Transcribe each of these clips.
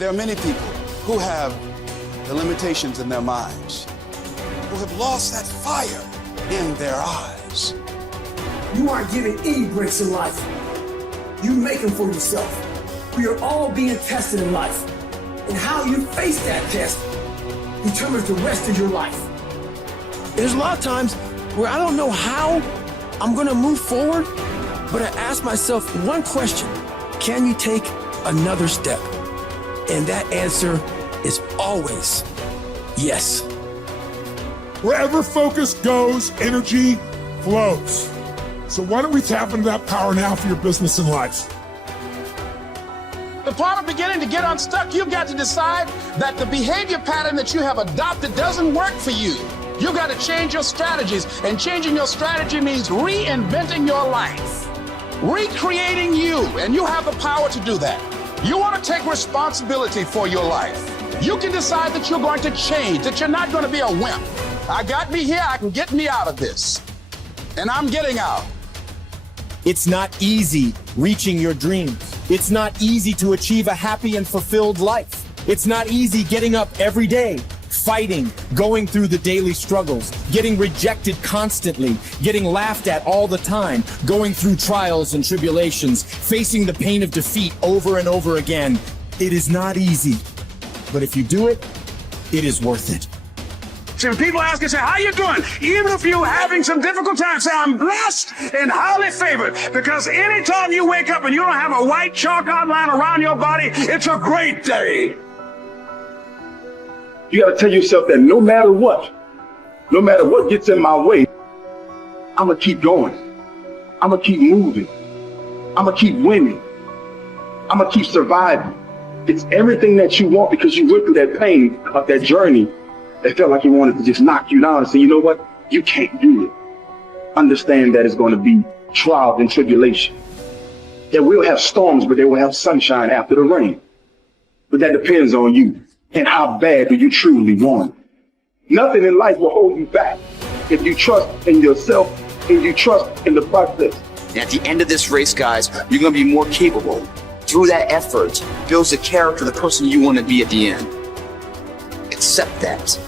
There are many people who have the limitations in their minds, who have lost that fire in their eyes. You aren't given any breaks in life. You make them for yourself. We are all being tested in life. And how you face that test determines the rest of your life. There's a lot of times where I don't know how I'm gonna move forward, but I ask myself one question: can you take another step? And that answer is always yes. Wherever focus goes, energy flows. So why don't we tap into that power now for your business and life? The part of beginning to get unstuck, you've got to decide that the behavior pattern that you have adopted doesn't work for you. You've got to change your strategies, and changing your strategy means reinventing your life, recreating you, and you have the power to do that. You want to take responsibility for your life. You can decide that you're going to change, that you're not going to be a wimp. I got me here, I can get me out of this, and I'm getting out. It's not easy reaching your dreams. It's not easy to achieve a happy and fulfilled life. It's not easy getting up every day, fighting, going through the daily struggles, getting rejected constantly, getting laughed at all the time, going through trials and tribulations, facing the pain of defeat over and over again. It is not easy, but if you do it, it is worth it. So when people ask you, say, how you doing? Even if you're having some difficult times, say, I'm blessed and highly favored. Because anytime you wake up and you don't have a white chalk outline around your body, it's a great day. You got to tell yourself that no matter what gets in my way, I'm going to keep going. I'm going to keep moving. I'm going to keep winning. I'm going to keep surviving. It's everything that you want, because you went through that pain of that journey. They felt like he wanted to just knock you down and say, you know what? You can't do it. Understand that it's going to be trials and tribulation. That we'll have storms, but they will have sunshine after the rain. But that depends on you and how bad do you truly want it. Nothing in life will hold you back if you trust in yourself and you trust in the process. At the end of this race, guys, you're going to be more capable. Through that effort, builds the character of the person you want to be at the end. Accept that.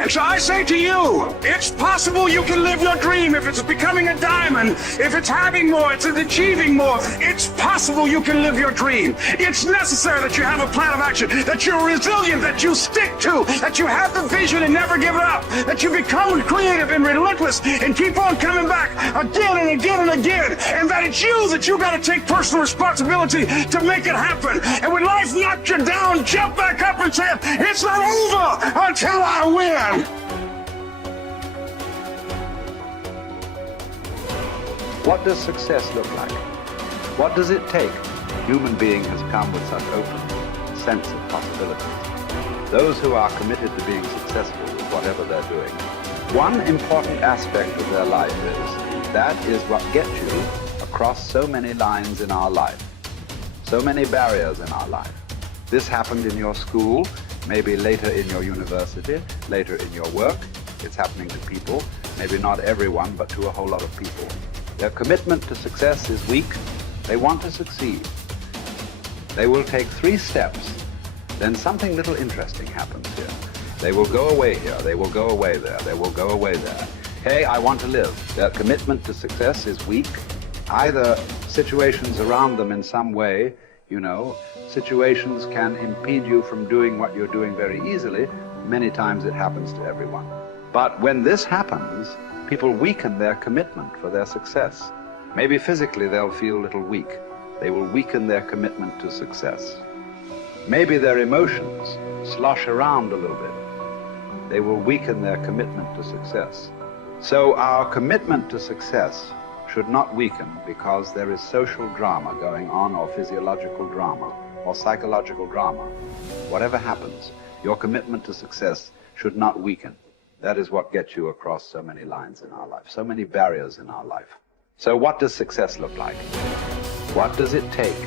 And so I say to you, it's possible you can live your dream. If it's becoming a diamond, if it's having more, it's achieving more, it's possible you can live your dream. It's necessary that you have a plan of action, that you're resilient, that you stick to, that you have the vision and never give it up, that you become creative and relentless and keep on coming back again and again and again, and that it's you that you got to take personal responsibility to make it happen. And when life knocks you down, jump back up and say, it's not over until I win. What does success look like? What does it take? Human being has come with such open sense of possibilities. Those who are committed to being successful with whatever they're doing, one important aspect of their life is, that is what gets you across so many lines in our life, so many barriers in our life. This happened in your school, maybe later in your university, later in your work. It's happening to people, maybe not everyone, but to a whole lot of people. Their commitment to success is weak. They want to succeed. They will take 3 steps. Then something little interesting happens here. They will go away here. They will go away there. They will go away there. Hey, I want to live. Their commitment to success is weak. Either situations around them in some way, situations can impede you from doing what you're doing very easily. Many times it happens to everyone. But when this happens, people weaken their commitment for their success. Maybe physically they'll feel a little weak. They will weaken their commitment to success. Maybe their emotions slosh around a little bit. They will weaken their commitment to success. So our commitment to success should not weaken because there is social drama going on, or physiological drama, or psychological drama. Whatever happens, your commitment to success should not weaken. That is what gets you across so many lines in our life, so many barriers in our life. So what does success look like? What does it take?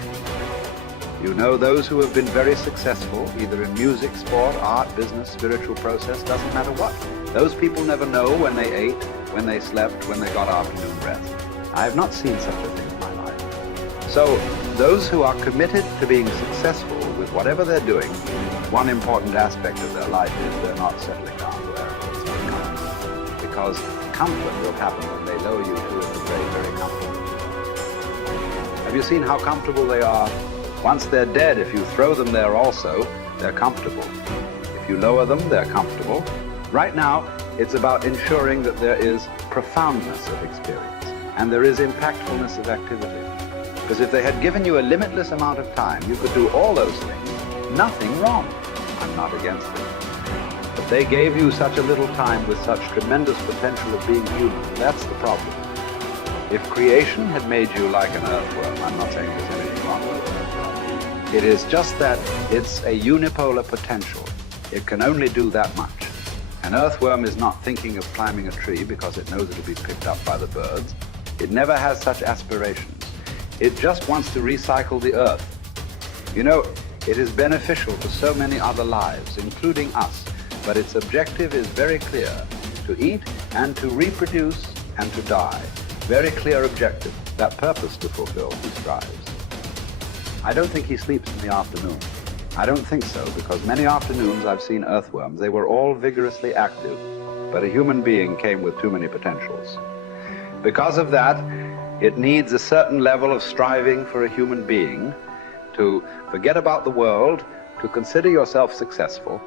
Those who have been very successful, either in music, sport, art, business, spiritual process, doesn't matter what. Those people never know when they ate, when they slept, when they got afternoon rest. I have not seen such a thing in my life. So those who are committed to being successful with whatever they're doing, one important aspect of their life is they're not settling down where it's comfortable. Because comfort will happen when they lower you to it very, very comfortable. Have you seen how comfortable they are? Once they're dead, if you throw them there also, they're comfortable. If you lower them, they're comfortable. Right now, it's about ensuring that there is profoundness of experience and there is impactfulness of activity. Because if they had given you a limitless amount of time, you could do all those things, nothing wrong. I'm not against it. But they gave you such a little time with such tremendous potential of being human. That's the problem. If creation had made you like an earthworm, I'm not saying there's anything wrong with it. It is just that it's a unipolar potential. It can only do that much. An earthworm is not thinking of climbing a tree because it knows it'll be picked up by the birds. It never has such aspirations. It just wants to recycle the earth. You know, it is beneficial to so many other lives, including us, but its objective is very clear: to eat and to reproduce and to die. Very clear objective, that purpose to fulfill he strives. I don't think he sleeps in the afternoon. I don't think so, because many afternoons I've seen earthworms. They were all vigorously active, but a human being came with too many potentials. Because of that, it needs a certain level of striving for a human being to forget about the world, to consider yourself successful.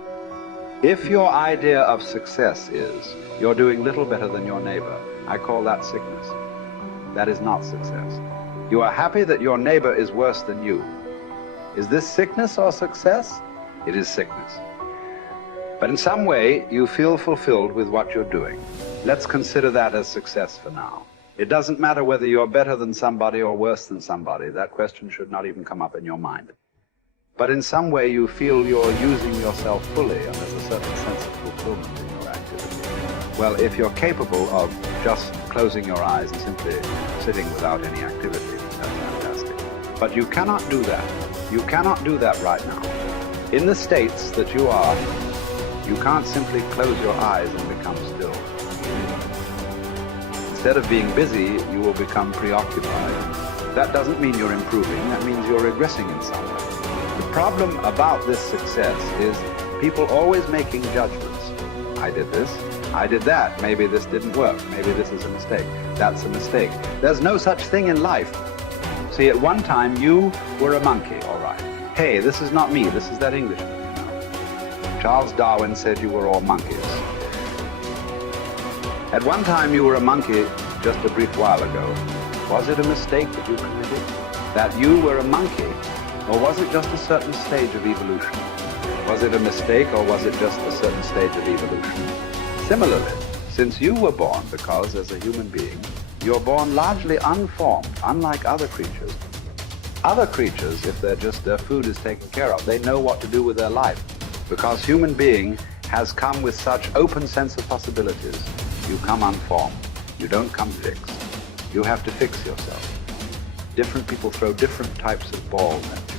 If your idea of success is you're doing little better than your neighbor, I call that sickness. That is not success. You are happy that your neighbor is worse than you. Is this sickness or success? It is sickness. But in some way, you feel fulfilled with what you're doing. Let's consider that as success for now. It doesn't matter whether you're better than somebody or worse than somebody. That question should not even come up in your mind. But in some way, you feel you're using yourself fully, and there's a certain sense of fulfillment in your activity. Well, if you're capable of just closing your eyes and simply sitting without any activity, that's fantastic. But you cannot do that. You cannot do that right now. In the states that you are, you can't simply close your eyes and become still. Instead of being busy, you will become preoccupied. That doesn't mean you're improving, that means you're regressing in some way. The problem about this success is people always making judgments. I did this, I did that, maybe this didn't work, maybe this is a mistake, that's a mistake. There's no such thing in life. See, at one time you were a monkey, all right. Hey, this is not me, this is that Englishman, you know. Charles Darwin said you were all monkeys. At one time you were a monkey just a brief while ago. Was it a mistake that you committed? That you were a monkey? Or was it just a certain stage of evolution? Was it a mistake or was it just a certain stage of evolution? Similarly, since you were born, because as a human being, you're born largely unformed, unlike other creatures. Other creatures, if their food is taken care of, they know what to do with their life. Because human being has come with such open sense of possibilities. You come unformed. You don't come fixed. You have to fix yourself. Different people throw different types of balls at you.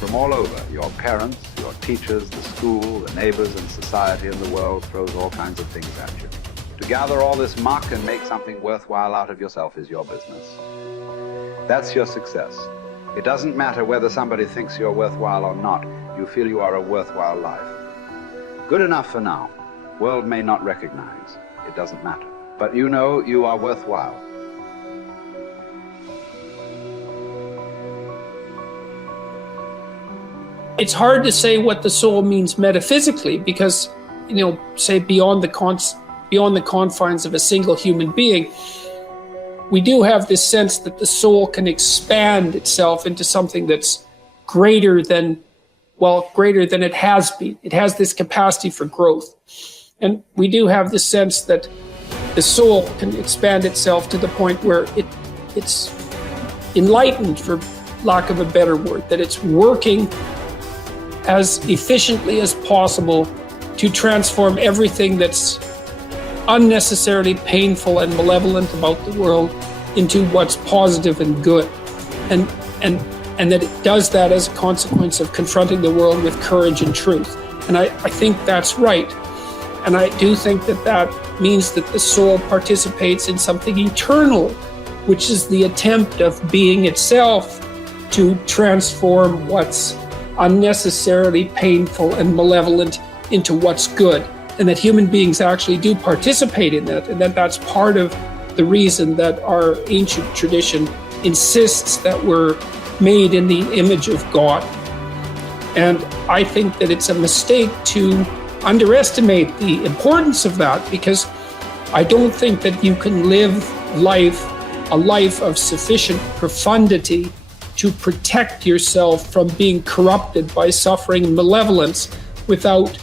From all over, your parents, your teachers, the school, the neighbors, and society and the world throws all kinds of things at you. To gather all this muck and make something worthwhile out of yourself is your business. That's your success. It doesn't matter whether somebody thinks you're worthwhile or not. You feel you are a worthwhile life. Good enough for now. World may not recognize. It doesn't matter. But you know you are worthwhile. It's hard to say what the soul means metaphysically because, say beyond the confines of a single human being, we do have this sense that the soul can expand itself into something that's greater than it has been. It has this capacity for growth. And we do have the sense that the soul can expand itself to the point where it's enlightened, for lack of a better word, that it's working as efficiently as possible to transform everything that's unnecessarily painful and malevolent about the world into what's positive and good. And that it does that as a consequence of confronting the world with courage and truth. And I think that's right. And I do think that means that the soul participates in something eternal, which is the attempt of being itself to transform what's unnecessarily painful and malevolent into what's good, and that human beings actually do participate in that, and that that's part of the reason that our ancient tradition insists that we're made in the image of God. And I think that it's a mistake to underestimate the importance of that, because I don't think that you can live a life of sufficient profundity to protect yourself from being corrupted by suffering and malevolence without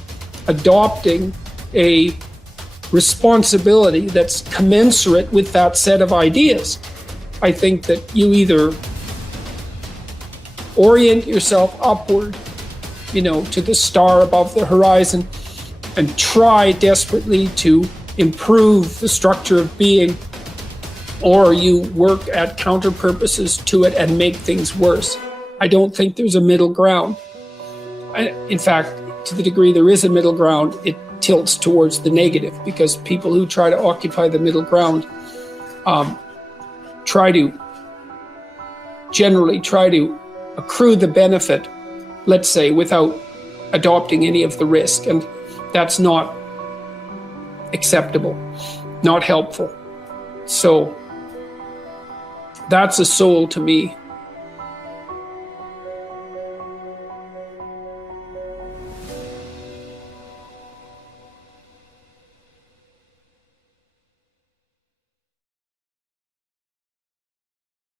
adopting a responsibility that's commensurate with that set of ideas. I think that you either orient yourself upward, to the star above the horizon, and try desperately to improve the structure of being, or you work at counter purposes to it and make things worse. I don't think there's a middle ground. In fact, to the degree there is a middle ground, it tilts towards the negative, because people who try to occupy the middle ground generally try to accrue the benefit, let's say, without adopting any of the risk. And that's not acceptable, not helpful. So that's a soul to me.